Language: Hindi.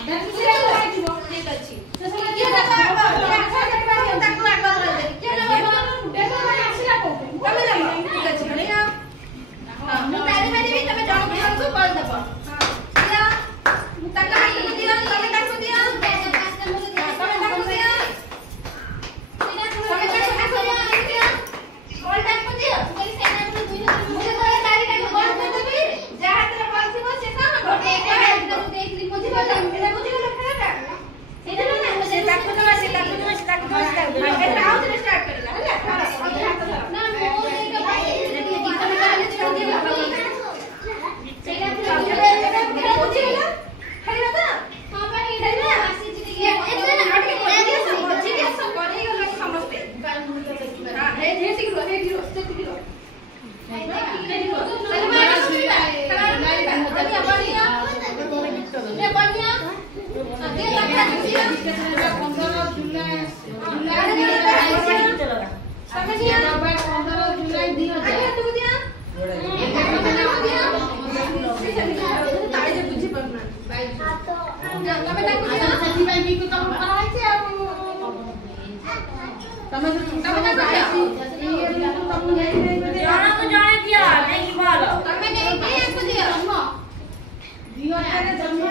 ठीक अछि तो सब किए ताको आगो दे के ना मुटे तो आसीला को तमे जानो ठीक अछि बनिया हां मु तारी मारी भी तमे जानो को कॉल दबो हां दिया मु ताका हाथ दिया तमे ताको दिया तमे ताको दिया तमे ताको दिया कॉल ताको दिया कोई सेना को दुई मुझे तो तारी का कॉल कर देबी जा हाथ रे कॉल थिबो से का घटे एक देख ली बुझी गला एटा बुझी गला फेरा सेना ना से ताको ना से ताको ना से ताको एटा आउट रे स्टार्ट करला हला ना मो देख भाई गीत में गाले छोड़ दिया सेना पूरा बुझी गला खड़ी बता हां भाई इधर आसी जी ये इतना ना हट के दिया सब बुझी के सब करे गला समझते हां हे गिरो से गिरो दियो